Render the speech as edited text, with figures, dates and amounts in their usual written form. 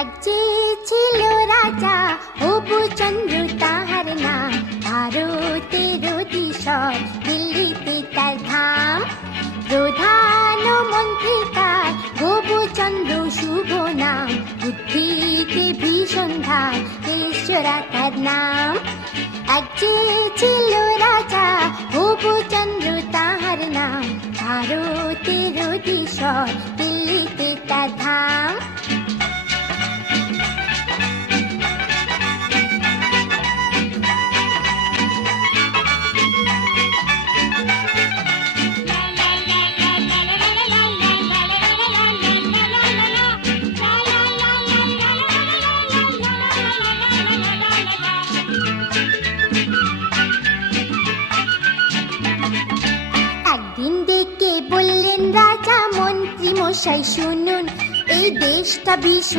এক যে ছিল রাজা হবুচন্দ্র তাহার নাম, ভারতের অধীশ্বর দিল্লিতে তার ধাম। প্রধানমন্ত্রী তার হবুচন্দ্র শুভ নাম, বুদ্ধিতে ভীষণ ধার ঈশ্বরা তার নাম। এক যে ছিল রাজা হবুচন্দ্র তাহার নাম, ভারতের অধীশ্বর দিল্লিতে তার ধাম। একদিন ডেকে বললেন রাজা, মন্ত্রী মশাই শুনুন, এই দেশটা ভীষণ